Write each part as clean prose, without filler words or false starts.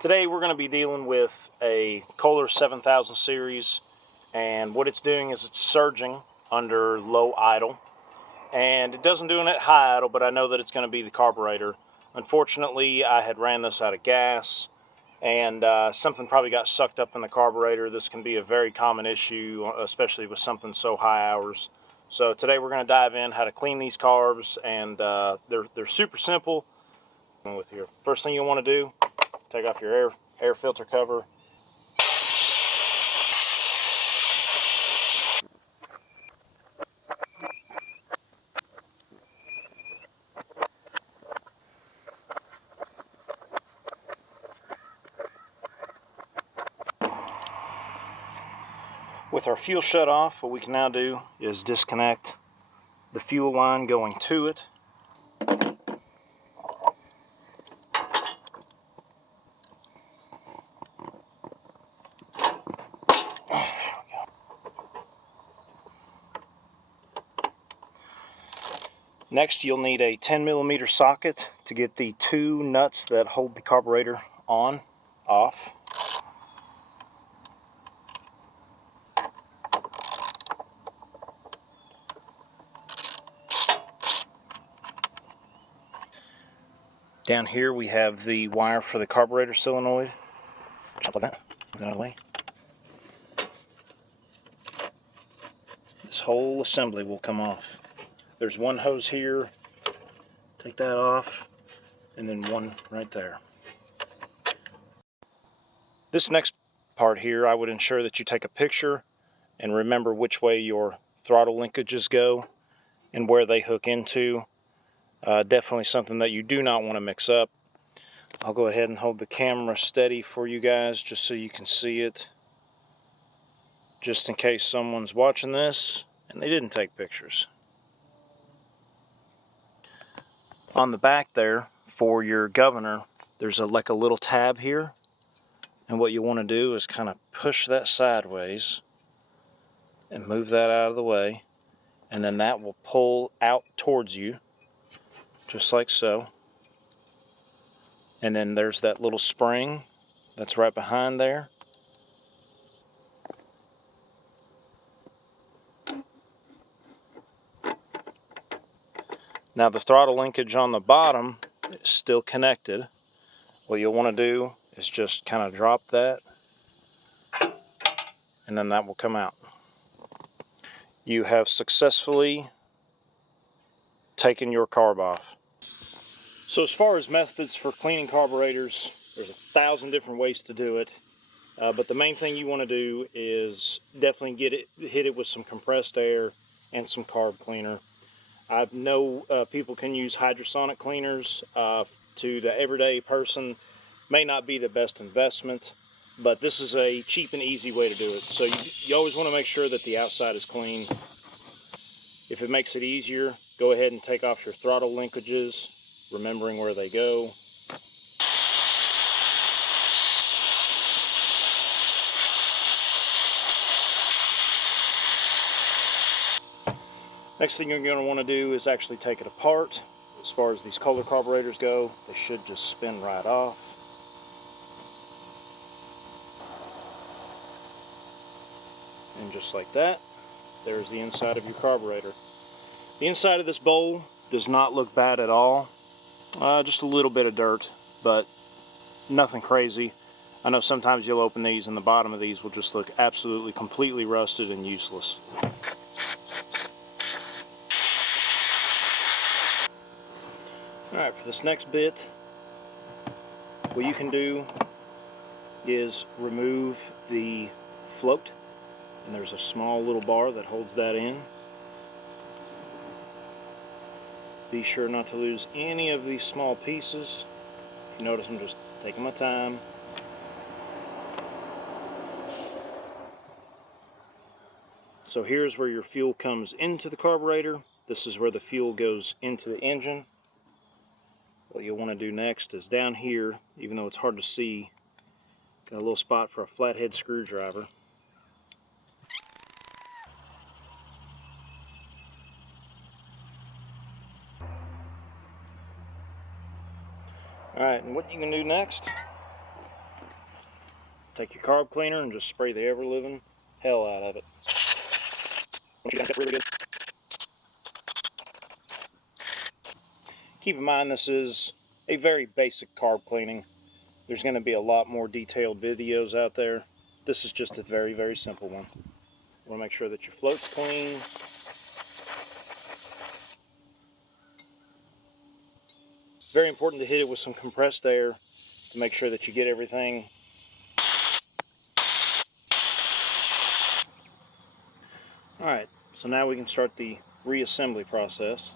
Today we're going to be dealing with a Kohler 7000 series, and what it's doing is it's surging under low idle, and it doesn't do it at high idle, but I know that it's going to be the carburetor. Unfortunately, I had ran this out of gas, and something probably got sucked up in the carburetor. This can be a very common issue, especially with something so high hours. So today we're going to dive in how to clean these carbs, and they're super simple. With here, first thing you want to do, take off your air filter cover. With our fuel shut off, what we can now do is disconnect the fuel line going to it. Next, you'll need a 10mm socket to get the two nuts that hold the carburetor on, off. Down here we have the wire for the carburetor solenoid. Just like that. Get out of the way. This whole assembly will come off. There's one hose here. Take that off, and then one right there. This next part here, I would ensure that you take a picture and remember which way your throttle linkages go and where they hook into. Definitely something that you do not want to mix up. I'll go ahead and hold the camera steady for you guys just so you can see it, just in case someone's watching this and they didn't take pictures. On the back there for your governor, there's like a little tab here, and what you want to do is kind of push that sideways and move that out of the way, and then that will pull out towards you just like so. And then there's that little spring that's right behind there. Now the throttle linkage on the bottom is still connected. What you'll want to do is just kind of drop that, and then that will come out. You have successfully taken your carb off. So as far as methods for cleaning carburetors, there's 1,000 different ways to do it. But the main thing you want to do is definitely hit it with some compressed air and some carb cleaner. I know people can use hydrosonic cleaners. To the everyday person, may not be the best investment, but this is a cheap and easy way to do it. So you always want to make sure that the outside is clean. If it makes it easier, go ahead and take off your throttle linkages, remembering where they go. Next thing you're going to want to do is actually take it apart. As far as these Kohler carburetors go, they should just spin right off. And just like that, there's the inside of your carburetor. The inside of this bowl does not look bad at all. Just a little bit of dirt, but nothing crazy. I know sometimes you'll open these and the bottom of these will just look absolutely completely rusted and useless. Alright, for this next bit, what you can do is remove the float, and there's a small little bar that holds that in. Be sure not to lose any of these small pieces. If you notice, I'm just taking my time. So here's where your fuel comes into the carburetor. This is where the fuel goes into the engine. What you'll want to do next is down here, even though it's hard to see, got a little spot for a flathead screwdriver. Alright, and what you can do next Take your carb cleaner and just spray the ever-living hell out of it. Really good. Keep in mind this is a very basic carb cleaning. There's going to be a lot more detailed videos out there. This is just a very, very simple one. You want to make sure that your float's clean. Very important to hit it with some compressed air to make sure that you get everything. Alright, so now we can start the reassembly process.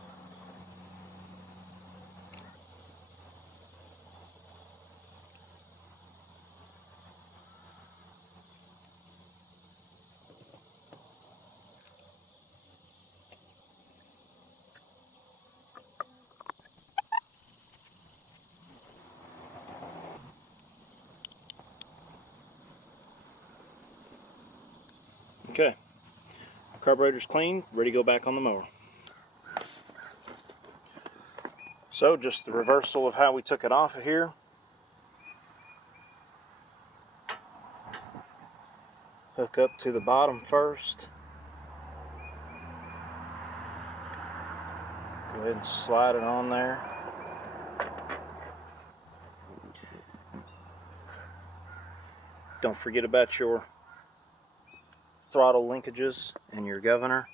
Okay, carburetor's clean, ready to go back on the mower. So just the reversal of how we took it off of here. Hook up to the bottom first. Go ahead and slide it on there. Don't forget about your throttle linkages and your governor.